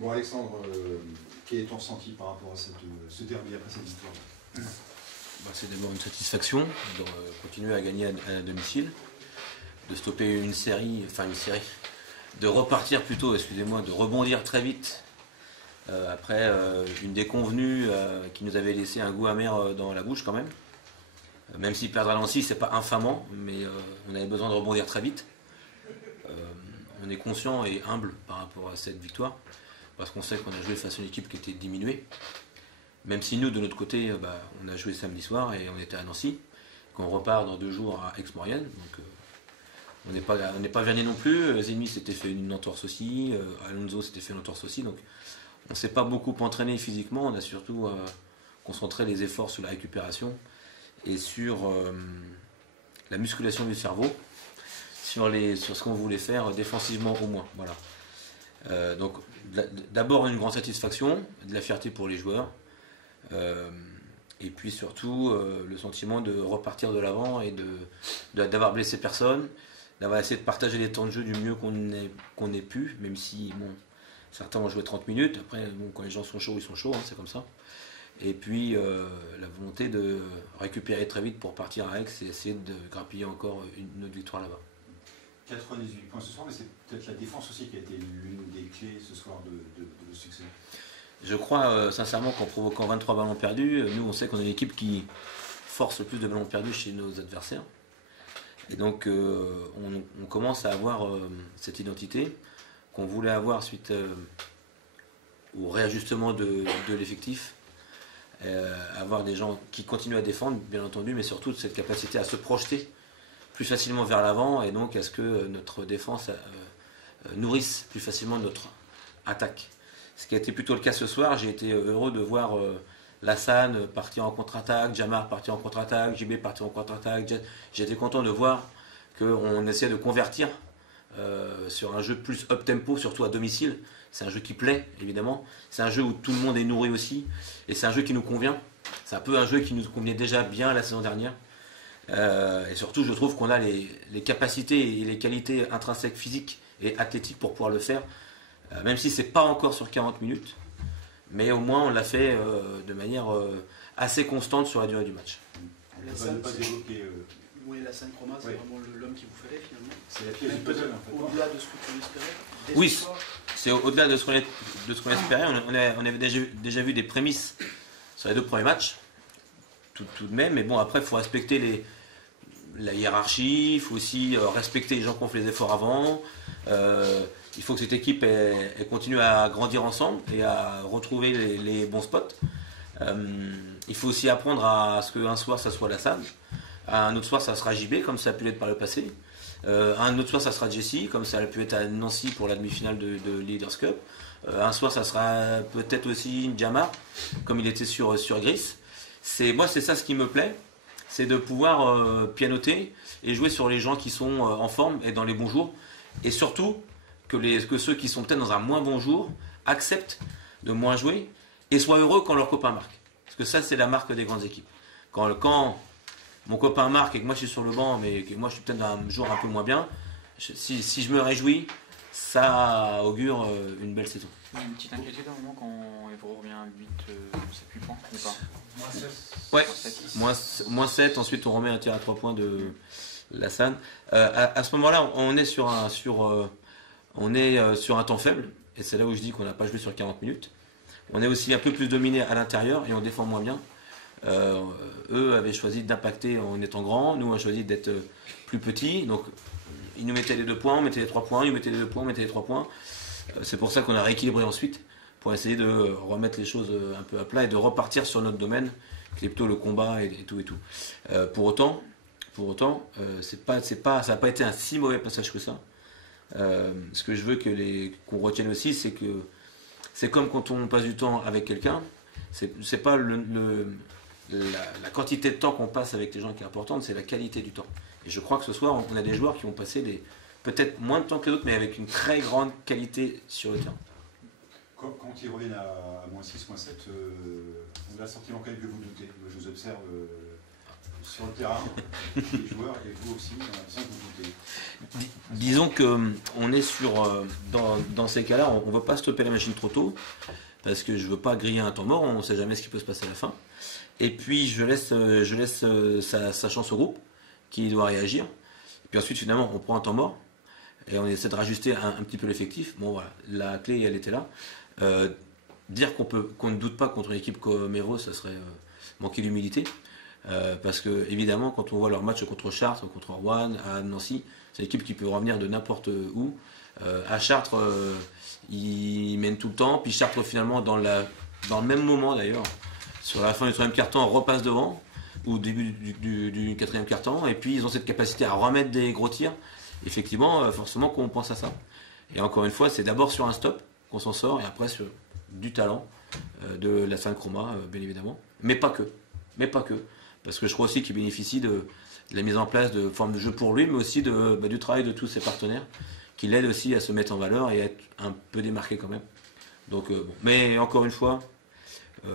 Bon Alexandre, quel est ton ressenti par rapport à ce derby après cette victoire? C'est d'abord une satisfaction de continuer à gagner à domicile, de stopper une série, de repartir plutôt, excusez-moi, de rebondir très vite après une déconvenue qui nous avait laissé un goût amer dans la bouche quand même. Même si perdre à Nancy, c'est pas infamant, mais on avait besoin de rebondir très vite. On est conscient et humble par rapport à cette victoire, parce qu'on sait qu'on a joué face à une équipe qui était diminuée. Même si nous, de notre côté, on a joué samedi soir et on était à Nancy, qu'on repart dans 2 jours à Aix-Maurienne. Donc on n'est pas vernis non plus. Zilmi s'était fait une entorse aussi, Alonso s'était fait une entorse aussi. Donc on ne s'est pas beaucoup entraîné physiquement, on a surtout concentré les efforts sur la récupération et sur la musculation du cerveau, sur ce qu'on voulait faire défensivement au moins. Voilà. Donc d'abord une grande satisfaction, de la fierté pour les joueurs. Et puis surtout le sentiment de repartir de l'avant et d'avoir blessé personne, d'avoir essayé de partager les temps de jeu du mieux qu'on ait pu, même si certains ont joué 30 minutes, après quand les gens sont chauds, ils sont chauds, c'est comme ça. Et puis la volonté de récupérer très vite pour partir à Aix et essayer de grappiller encore une autre victoire là-bas. 98 points ce soir, mais c'est peut-être la défense aussi qui a été l'une des clés ce soir de succès. Je crois sincèrement qu'en provoquant 23 ballons perdus, nous on sait qu'on est une équipe qui force le plus de ballons perdus chez nos adversaires. Et donc on commence à avoir cette identité qu'on voulait avoir suite au réajustement de l'effectif. Avoir des gens qui continuent à défendre, bien entendu, mais surtout cette capacité à se projeter plus facilement vers l'avant et donc à ce que notre défense nourrisse plus facilement notre attaque. Ce qui a été plutôt le cas ce soir, j'ai été heureux de voir Lassane partir en contre-attaque, Jamar partir en contre-attaque, JB partir en contre-attaque. J'ai été content de voir qu'on essaie de convertir sur un jeu plus up-tempo, surtout à domicile. C'est un jeu qui plaît, évidemment. C'est un jeu où tout le monde est nourri aussi. Et c'est un jeu qui nous convient. C'est un peu un jeu qui nous convenait déjà bien la saison dernière. Et surtout, je trouve qu'on a les capacités et les qualités intrinsèques physiques et athlétiques pour pouvoir le faire. Même si c'est pas encore sur 40 minutes, mais au moins on l'a fait de manière assez constante sur la durée du match. Lassane Chroma, c'est vraiment l'homme qui vous fallait finalement. C'est la pièce du puzzle en fait. Au-delà de ce que tu espérais. Oui, c'est au-delà de ce qu'on espérait. On avait déjà vu des prémices sur les 2 premiers matchs, tout de même. Mais bon, après il faut respecter la hiérarchie, il faut aussi respecter les gens qui ont fait les efforts avant. Il faut que cette équipe elle continue à grandir ensemble et à retrouver les bons spots. Il faut aussi apprendre à ce qu'un soir ça soit Lassane, un autre soir ça sera JB comme ça a pu l'être par le passé, un autre soir ça sera Jesse comme ça a pu être à Nancy pour la demi-finale de Leaders Cup, un soir ça sera peut-être aussi Jamar comme il était sur Gris. Moi c'est ça ce qui me plaît, c'est de pouvoir pianoter et jouer sur les gens qui sont en forme et dans les bons jours, et surtout que ceux qui sont peut-être dans un moins bon jour acceptent de moins jouer et soient heureux quand leur copain marque. Parce que ça, c'est la marque des grandes équipes. Quand mon copain marque et que moi je suis sur le banc, mais que moi je suis peut-être dans un jour un peu moins bien, si je me réjouis, ça augure une belle saison. Une petite inquiétude à un moment quand Evro revient à 8 points ou pas? Ouais, moins 7, ensuite on remet un tir à 3 points de Lassane. À ce moment-là, on est sur un temps faible, et c'est là où je dis qu'on n'a pas joué sur 40 minutes. On est aussi un peu plus dominé à l'intérieur et on défend moins bien. Eux avaient choisi d'impacter en étant grands, nous on a choisi d'être plus petits. Donc ils nous mettaient les 2 points, on mettait les 3 points, ils mettaient les 2 points, on mettait les 3 points. C'est pour ça qu'on a rééquilibré ensuite, pour essayer de remettre les choses un peu à plat et de repartir sur notre domaine, qui est plutôt le combat et tout. Pour autant, ça n'a pas été un si mauvais passage que ça. Ce que je veux qu'on retienne aussi, c'est que c'est comme quand on passe du temps avec quelqu'un, c'est pas la quantité de temps qu'on passe avec les gens qui est importante, c'est la qualité du temps. Et je crois que ce soir, on a des joueurs qui ont passé peut-être moins de temps que les autres, mais avec une très grande qualité sur le terrain. Quand ils reviennent à moins 6, moins 7, on a le sentiment quand même que vous doutez. Je vous observe sur le terrain, les joueurs et vous aussi, on a l'impression que vous doutez. Disons qu'on est sur, dans ces cas-là, on ne va pas stopper la machine trop tôt, parce que je ne veux pas griller un temps mort, on ne sait jamais ce qui peut se passer à la fin. Et puis je laisse sa chance au groupe, qui doit réagir. Et puis ensuite, finalement, on prend un temps mort, et on essaie de rajuster un petit peu l'effectif. Bon voilà, la clé, elle était là. Dire qu'on ne doute pas contre une équipe comme Hérault, ça serait manquer d'humilité. Parce que évidemment, quand on voit leur match contre Chartres, contre Rouen, à Nancy, c'est une équipe qui peut revenir de n'importe où. À Chartres, ils mènent tout le temps, puis Chartres finalement dans le même moment d'ailleurs, sur la fin du troisième quart-temps, repasse devant, ou au début du quatrième quart-temps, et puis ils ont cette capacité à remettre des gros tirs. Effectivement, forcément qu'on pense à ça. Et encore une fois, c'est d'abord sur un stop qu'on s'en sort, et après sur du talent, de la synchroma, bien évidemment, mais pas que. Parce que je crois aussi qu'il bénéficie de la mise en place de formes de jeu pour lui, mais aussi du travail de tous ses partenaires, qui l'aident aussi à se mettre en valeur et à être un peu démarqué quand même. Donc, bon. Mais encore une fois, on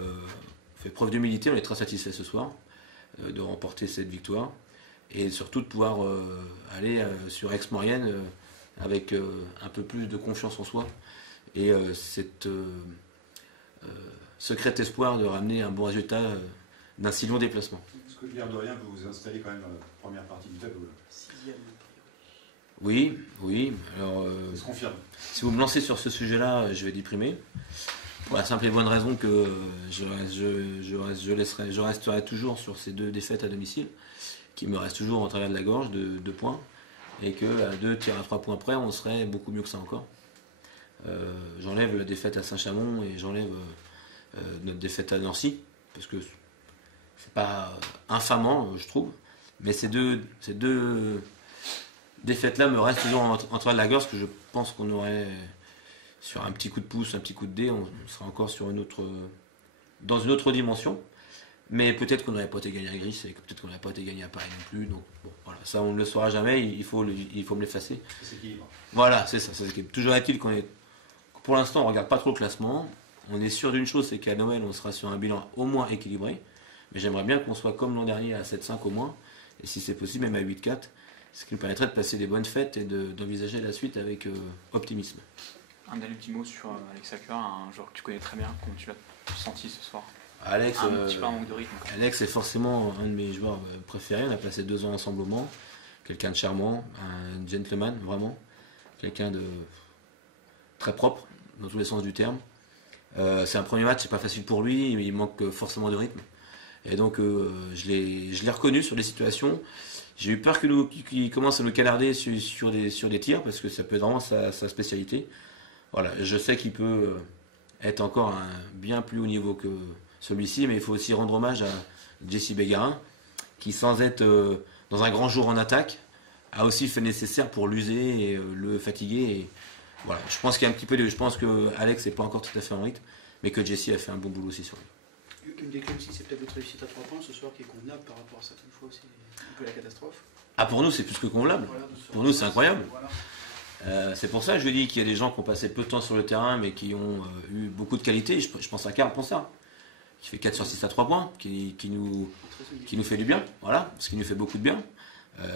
fait preuve d'humilité, on est très satisfait ce soir de remporter cette victoire, et surtout de pouvoir aller sur Aix-Maurienne avec un peu plus de confiance en soi, et cette secret espoir de ramener un bon résultat d'un si long déplacement. Est-ce que l'air de rien, vous vous installez quand même dans la première partie du tableau? 6e. Oui. Alors, ça se confirme. Si vous me lancez sur ce sujet-là, je vais déprimer. Pour la simple et bonne raison que je resterai toujours sur ces 2 défaites à domicile, qui me restent toujours en travers de la gorge de 2 points, et que à 2 tirs à 3 points près, on serait beaucoup mieux que ça encore. J'enlève la défaite à Saint-Chamond et j'enlève notre défaite à Nancy, parce que c'est pas infamant, je trouve, mais ces deux défaites-là me restent toujours en travers de la gorge, parce que je pense qu'on aurait, sur un petit coup de pouce, un petit coup de dé, on serait encore dans une autre dimension. Mais peut-être qu'on n'aurait pas été gagné à Gris, et peut-être qu'on n'aurait pas été gagné à Paris non plus. Donc bon, voilà, ça on ne le saura jamais, il faut me l'effacer. C'est équilibre. Voilà, c'est ça, c'est équilibre. Toujours est-il pour l'instant, on ne regarde pas trop le classement. On est sûr d'une chose, c'est qu'à Noël, on sera sur un bilan au moins équilibré. Mais j'aimerais bien qu'on soit comme l'an dernier à 7-5 au moins, et si c'est possible, même à 8-4, ce qui nous permettrait de passer des bonnes fêtes et d'envisager la suite avec optimisme. Un dernier petit mot sur Alex Acquin, un joueur que tu connais très bien. Comment tu l'as senti ce soir? Alex, un petit peu un manque de rythme. Alex est forcément un de mes joueurs préférés. On a passé 2 ans ensemble au Mans. Quelqu'un de charmant, un gentleman, vraiment. Quelqu'un de très propre, dans tous les sens du terme. C'est un premier match, c'est pas facile pour lui, il manque forcément de rythme. Et donc je l'ai reconnu sur des situations. J'ai eu peur qu'il commence à nous canarder sur des tirs, parce que ça peut être vraiment sa spécialité. Voilà, je sais qu'il peut être encore à un bien plus haut niveau que celui-ci, mais il faut aussi rendre hommage à Jesse Bégarin, qui sans être dans un grand jour en attaque, a aussi fait le nécessaire pour l'user et le fatiguer. Et voilà, je pense qu'il y a un petit peu je pense que Alex n'est pas encore tout à fait en rythme, mais que Jesse a fait un bon boulot aussi sur lui. Une des clés aussi, c'est peut-être votre réussite à 3 points ce soir qui est convenable par rapport à certaines fois aussi, un peu la catastrophe. Ah, pour nous, c'est plus que convenable. Voilà, pour nous, c'est incroyable. Voilà. C'est pour ça que je dis qu'il y a des gens qui ont passé peu de temps sur le terrain, mais qui ont eu beaucoup de qualité. Je pense à Karl Ponsard, qui fait 4 sur 6 à 3 points, qui nous fait du bien, voilà, parce qu'il nous fait beaucoup de bien.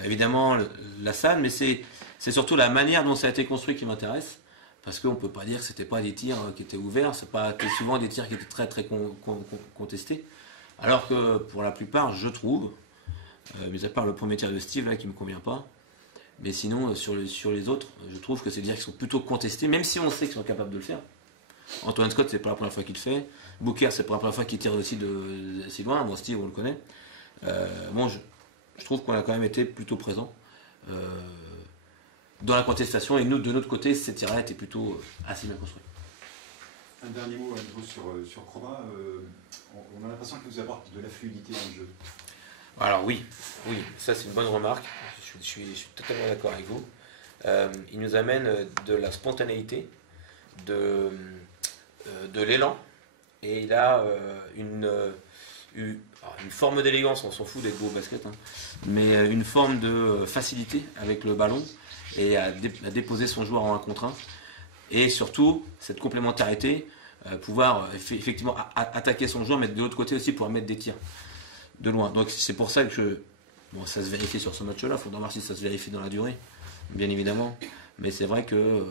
Évidemment, la salle, mais c'est surtout la manière dont ça a été construit qui m'intéresse. Parce qu'on ne peut pas dire que ce n'était pas des tirs qui étaient ouverts, c'était souvent des tirs qui étaient très très contestés. Alors que pour la plupart, je trouve, mis à part le premier tir de Steve là qui ne me convient pas, mais sinon sur les autres, je trouve que c'est des tirs qui sont plutôt contestés, même si on sait qu'ils sont capables de le faire. Antoine Scott, c'est pas la première fois qu'il le fait. Booker, c'est pas la première fois qu'il tire aussi si loin. Bon, Steve, on le connaît. Je trouve qu'on a quand même été plutôt présent dans la contestation, et nous, de notre côté, cette tir-là était plutôt assez bien construite. Un dernier mot à nouveau sur Chroma. On a l'impression qu'il vous apporte de la fluidité dans le jeu. Alors oui, ça c'est une bonne remarque. Je suis totalement d'accord avec vous. Il nous amène de la spontanéité, de l'élan, et il a une forme d'élégance. On s'en fout d'être beau au basket, hein, mais une forme de facilité avec le ballon, et à déposer son joueur en 1 contre 1, et surtout cette complémentarité, pouvoir effectivement attaquer son joueur, mais de l'autre côté aussi pouvoir mettre des tirs. de loin. Donc c'est pour ça que bon, ça se vérifie sur ce match-là, il faudra voir si ça se vérifie dans la durée, bien évidemment. Mais c'est vrai que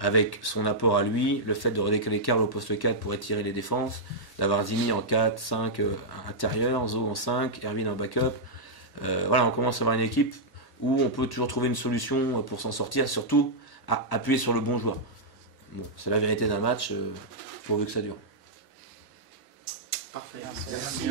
avec son apport à lui, le fait de redécaler Karl au poste 4 pour étirer les défenses, d'avoir Zimi en 4, 5 intérieur, Zo en 5, Erwin en backup, voilà, on commence à avoir une équipe où on peut toujours trouver une solution pour s'en sortir, surtout à appuyer sur le bon joueur. Bon, c'est la vérité d'un match, pourvu que ça dure. Parfait. Merci.